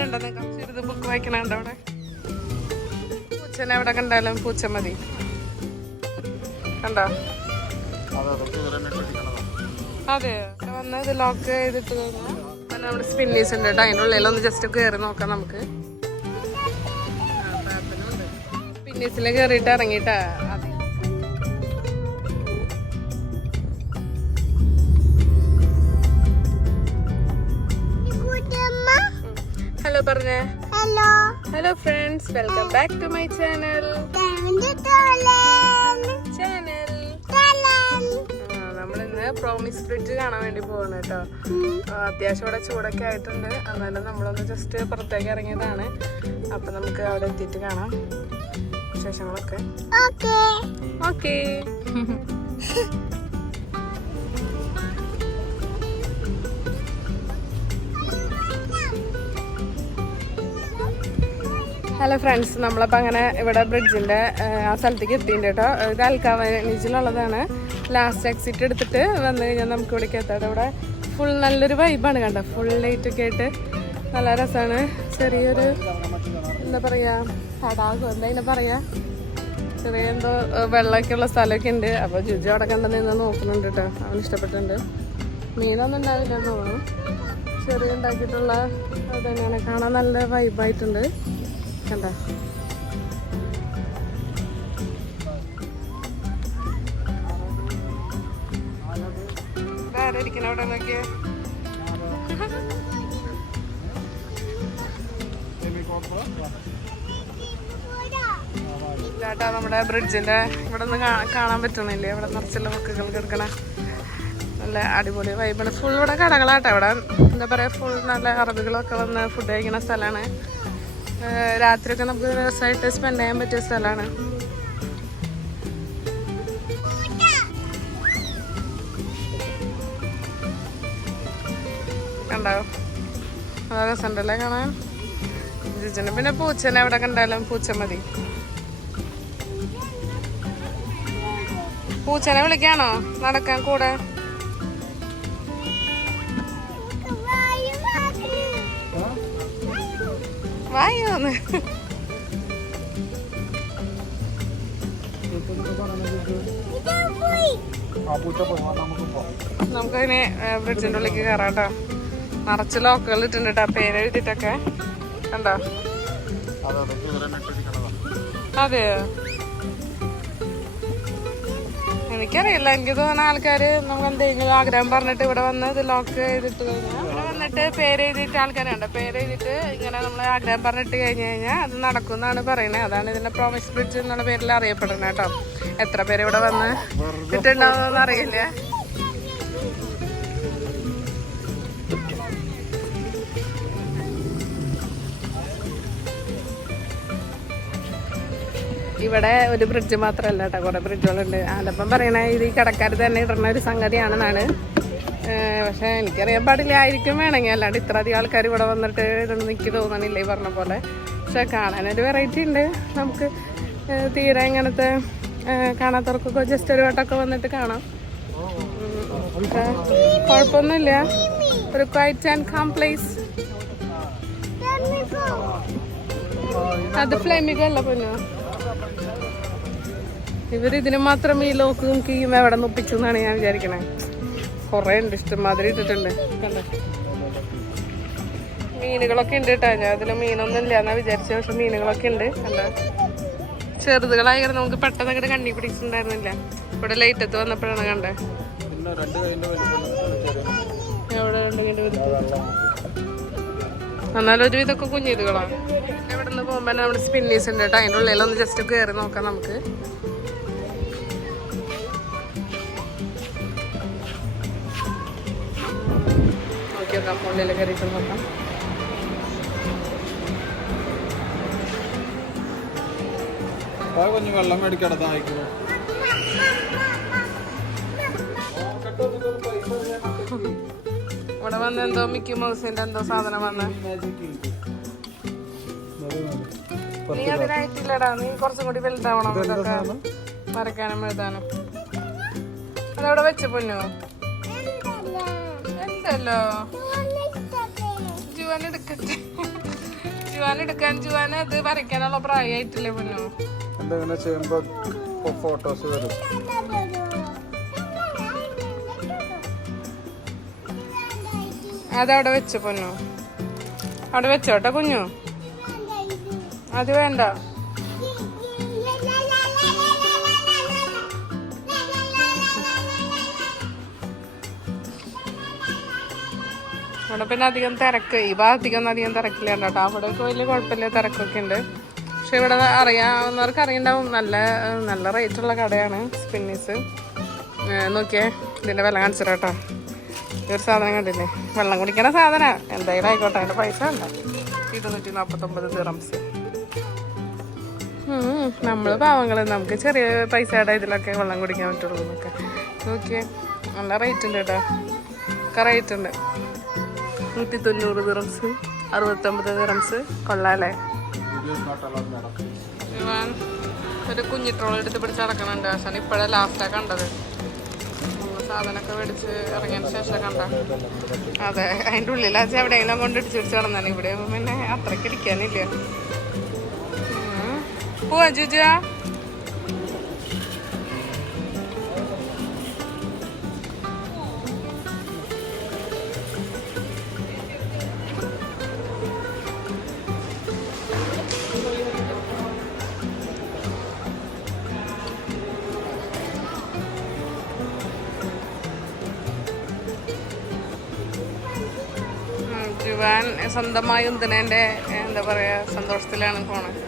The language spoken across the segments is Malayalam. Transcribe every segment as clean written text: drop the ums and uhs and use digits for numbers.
കണ്ടോ ചെറുത് ബുക്ക് വായിക്കണുണ്ടോ അവിടെ? പൂച്ചനെ എവിടെ കണ്ടാലും പൂച്ച മതി. കണ്ടോ? അതെ, വന്നത് ലോക്ക് ചെയ്തിട്ട് കഴിഞ്ഞാൽ നമ്മുടെ സ്പിന്നീസ് ഉണ്ട് കേട്ടോ. അതിൻ്റെ ഉള്ളിലൊന്ന് ജസ്റ്റ് കയറി നോക്കാം നമുക്ക്. സ്പിന്നീസിൽ കയറിയിട്ട് ഇറങ്ങിയിട്ടാ. ഹലോ പറഞ്ഞേ. Hello friends, welcome back to my channel. നമ്മളിന്ന് പ്രോമിസ് ബ്രിഡ്ജ് കാണാൻ വേണ്ടി പോവാണ് കേട്ടോ. അത്യാവശ്യം ഇവിടെ ചൂടൊക്കെ ആയിട്ടുണ്ട്. എന്നാലും നമ്മളൊന്ന് ജസ്റ്റ് പുറത്തേക്ക് ഇറങ്ങിയതാണ്. അപ്പൊ നമുക്ക് അവിടെ എത്തിയിട്ട് കാണാം വിശേഷങ്ങളൊക്കെ. ഓക്കേ. ഹലോ ഫ്രണ്ട്സ്, നമ്മളപ്പോൾ അങ്ങനെ ഇവിടെ ബ്രിഡ്ജിൻ്റെ ആ സ്ഥലത്തേക്ക് എത്തിയിട്ടുണ്ട് കേട്ടോ. ഇത് അൽക്കാവനിച്ചിലുള്ളതാണ്. ലാസ്റ്റ് എക്സിറ്റ് എടുത്തിട്ട് വന്നു കഴിഞ്ഞാൽ നമുക്ക് ഇവിടേക്ക് എത്താം. ഇവിടെ ഫുൾ നല്ലൊരു വൈബാണ് കണ്ടോ. ഫുൾ ലൈറ്റൊക്കെ ആയിട്ട് നല്ല രസമാണ്. ചെറിയൊരു എന്താ പറയുക, തടാകം എന്താ അതിനെ പറയുക, ചെറിയ എന്തോ വെള്ളമൊക്കെ ഉള്ള സ്ഥലമൊക്കെ ഉണ്ട്. അപ്പോൾ ജുജു അവിടെ കണ്ടെന്ന് നിന്ന് നോക്കുന്നുണ്ട് കേട്ടോ. അവന് ഇഷ്ടപ്പെട്ടിട്ടുണ്ട്. മീനൊന്നും ഉണ്ടാവില്ല തോന്നുന്നു. ചെറിയ ഉണ്ടാക്കിയിട്ടുള്ള അത് തന്നെയാണ്. കാണാൻ നല്ല വൈബായിട്ടുണ്ട് കണ്ടോ. ആരായിരിക്കണം അവിടെ നോക്കിയേ. ചേട്ടാ, നമ്മുടെ ബ്രിഡ്ജിന്റെ ഇവിടെ നിന്ന് കാണാൻ പറ്റുന്നില്ലേ? ഇവിടെ നിറച്ചുള്ള ബുക്കുകൾ കിടക്കണ നല്ല അടിപൊളി വൈബാണ്. ഫുൾ ഇവിടെ കടകളാട്ടോ. ഇവിടെ എന്താ പറയുക, ഫുൾ നല്ല അറബികളൊക്കെ വന്ന് ഫുഡ് കഴിക്കുന്ന സ്ഥലമാണ്. രാത്രിയൊക്കെ നമുക്ക് രസമായിട്ട് സ്പെൻഡ് ചെയ്യാൻ പറ്റിയ സ്ഥലമാണ്. കണ്ടോ, നല്ല രസമുണ്ടല്ലേ കാണാൻ. ജിജിന് പിന്നെ പൂച്ചനെ എവിടെ കണ്ടാലും പൂച്ച മതി. പൂച്ചനെ വിളിക്കാണോ നടക്കാൻ കൂടെ? വായോന്ന് നമുക്കതിന് ബ്രിഡ്ജിന്റെ ഉള്ളിലേക്ക് കയറാട്ടോ. നിറച്ച് ലോക്കുകൾ ഇട്ടുണ്ട് കേട്ടോ, പേരെഴുതിട്ടൊക്കെ കണ്ടോ. അതെയോ, എനിക്കറിയില്ല. എനിക്ക് തോന്നുന്ന ആൾക്കാര് നമുക്ക് എന്തെങ്കിലും ആഗ്രഹം പറഞ്ഞിട്ട് ഇവിടെ വന്ന് ഇത് ലോക്ക് ചെയ്തിട്ട് കഴിഞ്ഞാൽ ഇവിടെ വന്നിട്ട് പേര് എഴുതിയിട്ട് ആൾക്കാരുണ്ട്. പേര് എഴുതിയിട്ട് ഇങ്ങനെ നമ്മൾ ആഗ്രഹം പറഞ്ഞിട്ട് കഴിഞ്ഞ് കഴിഞ്ഞാൽ അത് നടക്കും എന്നാണ് പറയുന്നത്. അതാണ് ഇതിന്റെ പ്രോമിസ് ബ്രിഡ്ജ് എന്നുള്ള പേരിൽ അറിയപ്പെടുന്നത് കേട്ടോ. എത്ര പേര് ഇവിടെ വന്ന് ഇട്ടുണ്ടാവുമെന്ന് അറിയില്ല. ഇവിടെ ഒരു ബ്രിഡ്ജ് മാത്രമല്ല കേട്ടോ, കുറെ ബ്രിഡ്ജുകളുണ്ട്. ആലപ്പം പറയണേ ഇത് ഈ കടക്കാർ തന്നെ ഇടുന്ന ഒരു സംഗതിയാണെന്നാണ്. പക്ഷെ എനിക്കറിയാൻ പാടില്ല, ആയിരിക്കും വേണമെങ്കിൽ. അല്ലാണ്ട് ഇത്ര അധികം ആൾക്കാർ ഇവിടെ വന്നിട്ട് ഇതൊന്നും എനിക്ക് തോന്നണില്ല ഈ പറഞ്ഞ പോലെ. പക്ഷെ കാണാനൊരു വെറൈറ്റി ഉണ്ട്. നമുക്ക് തീരെ ഇങ്ങനത്തെ കാണാത്തവർക്കൊക്കെ ജസ്റ്റ് ഒരു വട്ടമൊക്കെ വന്നിട്ട് കാണാം. കുഴപ്പമൊന്നുമില്ല. ഒരു ക്വൈറ്റ് ആൻഡ് കാം പ്ലേസ്. അത് ഫ്ലെമിഗോ അല്ല പൊന്നോ. ഇവരിതിന് മാത്രം ഈ ലോക്കും കീയും എവിടെ നിപ്പിച്ചു എന്നാണ് ഞാൻ വിചാരിക്കണേ. കുറെ ഉണ്ട്, ഇഷ്ടംമാതിരി ഇട്ടിട്ടുണ്ട് കണ്ടോ. മീനുകളൊക്കെ ഉണ്ട് കേട്ടോ. ഞാൻ അതിൽ മീനൊന്നും ഇല്ല എന്നാ വിചാരിച്ചത്. പക്ഷെ മീനുകളൊക്കെ ഉണ്ട് കണ്ടോ. ചെറുതുകളായി നമുക്ക് പെട്ടെന്ന് അങ്ങോട്ട് കണ്ണി പിടിച്ചിട്ടുണ്ടായിരുന്നില്ല. ഇവിടെ ലൈറ്റത്ത് വന്നപ്പോഴാണ് കണ്ടേ. എവിടെ എന്നാലും ഒരു ഇതൊക്കെ കുഞ്ഞിതുകളാണ്. ഇവിടെ നിന്ന് പോകുമ്പോൾ നമ്മുടെ സ്പിന്നീസ് ഉണ്ട് കേട്ടോ. അതിൻ്റെ ഉള്ളിലൊന്ന് ജസ്റ്റ് കയറി നോക്കാം നമുക്ക്. നോക്കി നോക്കാം, ഉള്ളിൽ കയറിയിട്ട് നോക്കാം. വെള്ളം മേടിക്കടത്തായിക്കോ. ഇവിടെ വന്ന് എന്തോ മിക്കി മൗസിന്റെ എന്തോ സാധനം വന്ന്. നീ അതിനായിട്ടില്ലടാ, നീ കുറച്ചും കൂടി വലുതാവണം ഇതൊക്കെ വരയ്ക്കാനും എഴുതാനും. അതവിടെ വെച്ച് പൊന്നു എന്തല്ലോ ജുവൻ എടുക്കട്ടെ. ജുവാൻ എടുക്കാൻ ജുവാൻ അത് വരയ്ക്കാനുള്ള പ്രായമായിട്ടില്ലേ പൊന്നു. എന്തെങ്കിലും ചെയ്യുമ്പോ ഫോട്ടോസ് വരും. അതവിടെ വെച്ചു പൊന്നു, അവിടെ വെച്ചോട്ടെ കുഞ്ഞു. അത് വേണ്ട. അവിടെ പിന്നെ അധികം തിരക്ക്, ഈ ഭാഗത്തേക്കൊന്നും അധികം തിരക്കില്ല കേട്ടോ. അവിടെയൊക്കെ വലിയ കുഴപ്പമില്ല, തിരക്കൊക്കെ ഉണ്ട്. പക്ഷെ ഇവിടെ അറിയാവുന്നവർക്ക് അറിയണ്ടാവും, നല്ല നല്ല റേറ്റുള്ള കടയാണ് സ്പിന്നീസ്. നോക്കിയേ, ഇതിൻ്റെ വില കാണിച്ചിട്ട് കേട്ടോ. ഇതൊരു സാധനം കണ്ടില്ലേ, വെള്ളം കുടിക്കണ സാധനം എന്തായാലും ആയിക്കോട്ടെ. അതിൻ്റെ പൈസ ഉണ്ട് 249 ദിറംസ്. നമ്മൾ പാവങ്ങൾ, നമുക്ക് ചെറിയ പൈസയുടെ ഇതിലൊക്കെ വെള്ളം കുടിക്കാൻ പറ്റുള്ളൂ എന്നൊക്കെ. നോക്കിയേ, നല്ല റേറ്റ് ഉണ്ട് കേട്ടോ, ഒക്കെ റേറ്റ് ഉണ്ട്. 190 ദിറംസ്, 69 ദിറംസ്. കൊള്ളാല്ലേ? ഒരു കുഞ്ഞിട്രോൾ എടുത്ത് പിടിച്ച് നടക്കണുണ്ട്. പക്ഷേ ഇപ്പോഴേ ലാസ്റ്റാണ് കണ്ടത്. സാധനമൊക്കെ മേടിച്ച് ഇറങ്ങിയതിന് ശേഷം കണ്ട. അതെ, അതിൻ്റെ ഉള്ളിൽ അത് എവിടെയെങ്കിലും കൊണ്ട് ഇടിച്ച് പിടിച്ച് നടന്നാണ്. ഇവിടെ പിന്നെ അത്രയ്ക്ക് ഇരിക്കാനില്ല. പോവാ ജുജ. ജുവാൻ സ്വന്തമായി ഉന്തനേൻ്റെ എന്താ പറയുക സന്തോഷത്തിലാണ് പോണത്.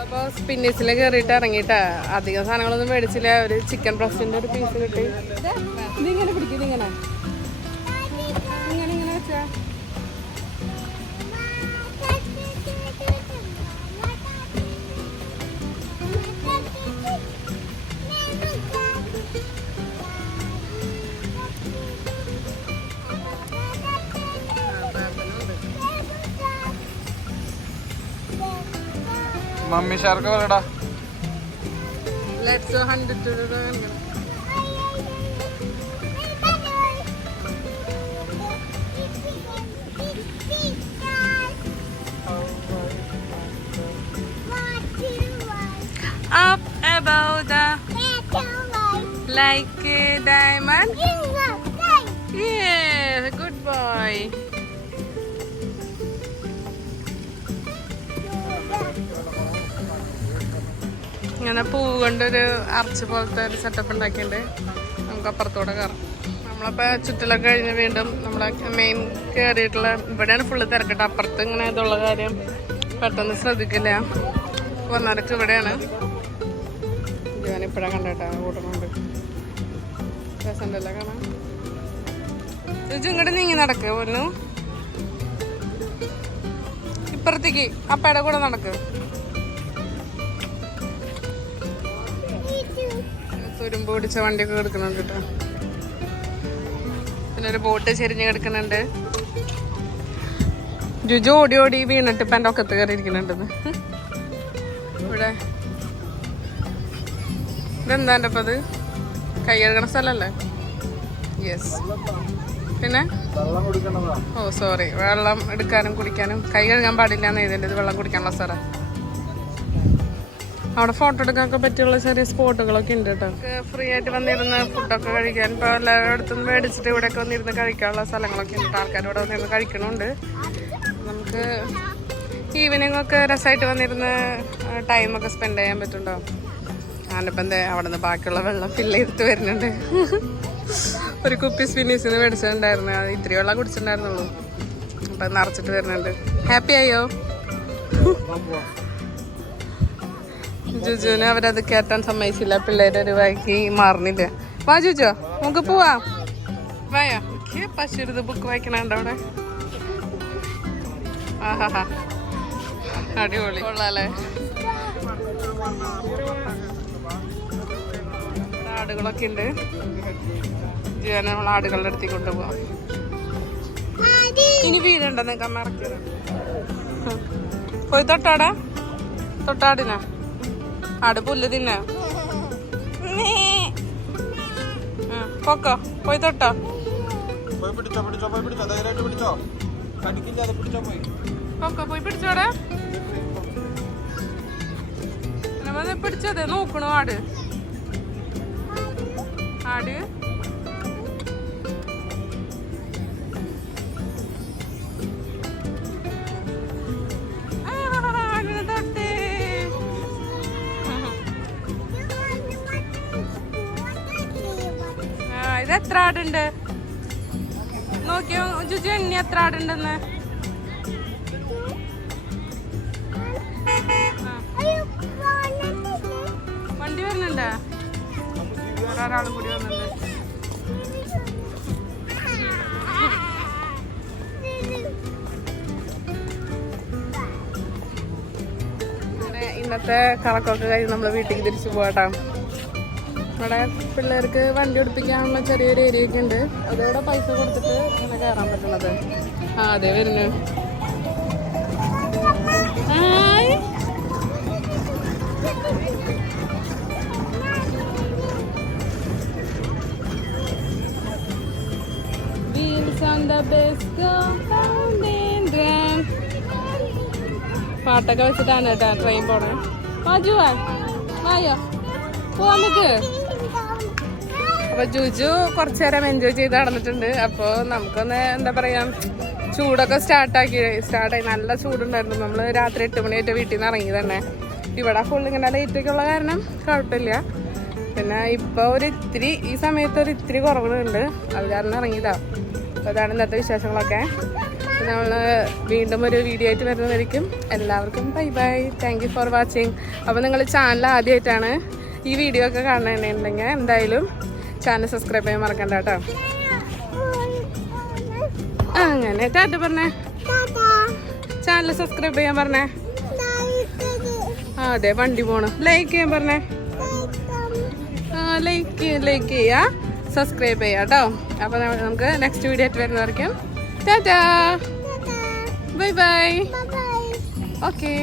അപ്പോൾ സ്പിന്നീസിൽ കയറിയിട്ട് ഇറങ്ങിയിട്ടാ. അധികം സാധനങ്ങളൊന്നും മേടിച്ചില്ല. ഒരു ചിക്കൻ ബ്രസ്റ്റിൻ്റെ ഒരു പീസ് കിട്ടി. ഇതിങ്ങനെ പിടിക്കും, ഇതിങ്ങനെ ഇങ്ങനെ ഇങ്ങനെ വെച്ചാ. മമ്മി ഷാർക്ക് പറയടാ. Let's 100 up above the like a diamond. Yeah, good boy. ഇങ്ങനെ പൂവ് കൊണ്ടൊരു അർച്ച് പോലത്തെ ഒരു സെറ്റപ്പ് ഉണ്ടാക്കിയിട്ടുണ്ട്. നമുക്ക് അപ്പുറത്തൂടെ കയറാം. നമ്മളപ്പോൾ ചുറ്റിലൊക്കെ കഴിഞ്ഞ് വീണ്ടും നമ്മളെ മെയിൻ കയറിയിട്ടുള്ള ഇവിടെയാണ് ഫുള്ള് തിരക്കിട്ട്. അപ്പുറത്ത് ഇങ്ങനെ ഇതുള്ള കാര്യം പെട്ടെന്ന് ശ്രദ്ധിക്കില്ല. വന്നടക്ക് ഇവിടെയാണ്. ഞാനിപ്പോഴാണ് കണ്ടേട്ടാ, കൂട്ടണുണ്ട്. രസമുണ്ടല്ലോ കാണാൻ. ഇങ്ങോട്ട് നീങ്ങി നടക്കുക പോലും. ഇപ്പുറത്തേക്ക് അപ്പയുടെ കൂടെ നടക്ക്. തുരുമ്പ് പിടിച്ച വണ്ടിയൊക്കെ കിടക്കുന്നുണ്ട് കേട്ടോ. പിന്നെ ഒരു ബോട്ട് ചെരിഞ്ഞ് കിടക്കുന്നുണ്ട്. ജുജു ഓടി ഓടി വീണിട്ട് ഇപ്പം എൻ്റെ ഒക്കത്ത് കയറി ഇരിക്കുന്നുണ്ടെന്ന്. ഇവിടെ ഇതെന്താ എൻ്റെ അപ്പം അത് കൈ കഴുകണ സ്ഥലമല്ലേ? യെസ്. പിന്നെ ഓ സോറി, വെള്ളം എടുക്കാനും കുടിക്കാനും കൈ കഴുകാൻ പാടില്ല എന്ന് എഴുതിൻ്റെ. ഇത് വെള്ളം കുടിക്കാനുള്ള സ്ഥലം. അവിടെ ഫോട്ടോ എടുക്കാനൊക്കെ പറ്റിയുള്ള ചെറിയ സ്പോട്ടുകളൊക്കെ ഉണ്ട് കേട്ടോ. ഫ്രീ ആയിട്ട് വന്നിരുന്ന് ഫുഡൊക്കെ കഴിക്കാൻ ഇപ്പോൾ എല്ലായിടത്തും മേടിച്ചിട്ട് ഇവിടെയൊക്കെ വന്നിരുന്ന് കഴിക്കാനുള്ള സ്ഥലങ്ങളൊക്കെ ഉണ്ട്. ആൾക്കാർ ഇവിടെ വന്നിരുന്ന് കഴിക്കണമുണ്ട്. നമുക്ക് ഈവനിങ് ഒക്കെ രസമായിട്ട് വന്നിരുന്ന് ടൈമൊക്കെ സ്പെൻഡ് ചെയ്യാൻ പറ്റുന്നുണ്ടോ. ഞാനിപ്പോൾ എന്താ അവിടെ നിന്ന് ബാക്കിയുള്ള വെള്ളം ഫില്ല് ചെയ്തിട്ട് വരുന്നുണ്ട്. ഒരു കുപ്പി സ്പിന്നീസിന് മേടിച്ചിട്ടുണ്ടായിരുന്നു. അത് ഇത്തിരി വെള്ളം കുടിച്ചിട്ടുണ്ടായിരുന്നുള്ളൂ. അപ്പം നിറച്ചിട്ട് വരുന്നുണ്ട്. ഹാപ്പി ആയോ? ജുജുവിന് അവരത് കയറ്റാൻ സമ്മതിച്ചില്ല. പിള്ളേരൊരു വൈകി മാറുന്നില്ല. വാ ജുജു, നമുക്ക് പോവാം. വായോ. പശുരുത് ബുക്ക് വായിക്കണുണ്ട് അവിടെ. ആഹാ, അടിപൊളി, കൊള്ളാല്ലേ. ആടുകളൊക്കെ ഉണ്ട്. ജുവാനെ നമ്മൾ ആടുകളുടെ അടുത്തേക്ക് കൊണ്ടുപോവാം. ഇനി വീടുണ്ടോ നിനക്ക് അമ്മ ഇറക്കിയത്? പോയി തൊട്ടാടാ, തൊട്ടാടിനാ ആട് പുല്ല് തിന്ന. പൊക്കോ, പോയി തൊട്ടോ. പൊക്കോ, പോയി പിടിച്ചോടെ. പിടിച്ചത് നോക്കണു ആട്. ആട് ഇത് എത്ര ആടുണ്ട് നോക്കിയോ ജുജു, എണ്ണി എത്ര ആടുണ്ടെന്ന്. വണ്ടി വരുന്നുണ്ടാ? ഒരാളും കൂടി വന്നിട്ടുണ്ട്. ഇന്നത്തെ കറക്കൊക്കെ കഴിഞ്ഞ് നമ്മൾ വീട്ടിലേക്ക് തിരിച്ചു പോകട്ടോ. ഇവിടെ പിള്ളേർക്ക് വണ്ടി ഓടിപ്പിക്കാനുള്ള ചെറിയൊരു ഏരിയ ഒക്കെ ഉണ്ട്. അതോടെ പൈസ കൊടുത്തിട്ട് ഇങ്ങനെ കയറാൻ പറ്റുന്നത്. ആ അതെ വരുന്നു. പാട്ടൊക്കെ വെച്ചിട്ടാണ് കേട്ടോ ട്രെയിൻ പോണേ. വാജുവാ വായോ പോവാൻ നമുക്ക്. അപ്പൊ ജുജു കുറച്ചു നേരം എൻജോയ് ചെയ്ത് നടന്നിട്ടുണ്ട്. അപ്പൊ നമുക്കൊന്ന് എന്താ പറയാ, ചൂടൊക്കെ സ്റ്റാർട്ടായി നല്ല ചൂടുണ്ടായിരുന്നു. നമ്മള് രാത്രി 8 മണിയായിട്ട് വീട്ടിൽ നിന്ന് ഇറങ്ങി തന്നെ. ഇവിടെ ഫുൾ ഇങ്ങനെ ലൈറ്റൊക്കെ ഉള്ള കാരണം കുഴപ്പമില്ല. പിന്നെ ഇപ്പൊ ഒരിത്തിരി ഈ സമയത്ത് ഒരിത്തിരി കുറവുകളുണ്ട്, അത് കാരണം ഇറങ്ങിയതാ. അപ്പൊ അതാണ് ഇന്നത്തെ വിശേഷങ്ങളൊക്കെ. നമ്മൾ വീണ്ടും ഒരു വീഡിയോ ആയിട്ട് വരുന്നതായിരിക്കും. എല്ലാവർക്കും bye bye, thank you for watching. അപ്പോൾ നിങ്ങൾ ചാനൽ ആദ്യമായിട്ടാണ് ഈ വീഡിയോ ഒക്കെ കാണുന്നുണ്ടെങ്കിൽ എന്തായാലും ചാനൽ സബ്സ്ക്രൈബ് ചെയ്യാൻ മറക്കണ്ട കേട്ടോ. അങ്ങനെ ടാറ്റ പറഞ്ഞേ, ചാനൽ സബ്സ്ക്രൈബ് ചെയ്യാൻ പറഞ്ഞേ. അതെ വണ്ടി പോണു. ലൈക്ക് ചെയ്യാൻ പറഞ്ഞേ. ലൈക്ക് ചെയ്യാ, സബ്സ്ക്രൈബ് ചെയ്യാം കേട്ടോ. അപ്പോൾ നമുക്ക് നെക്സ്റ്റ് വീഡിയോ ആയിട്ട് വരുന്നതായിരിക്കും. Tata bye bye. ഓക്കെ.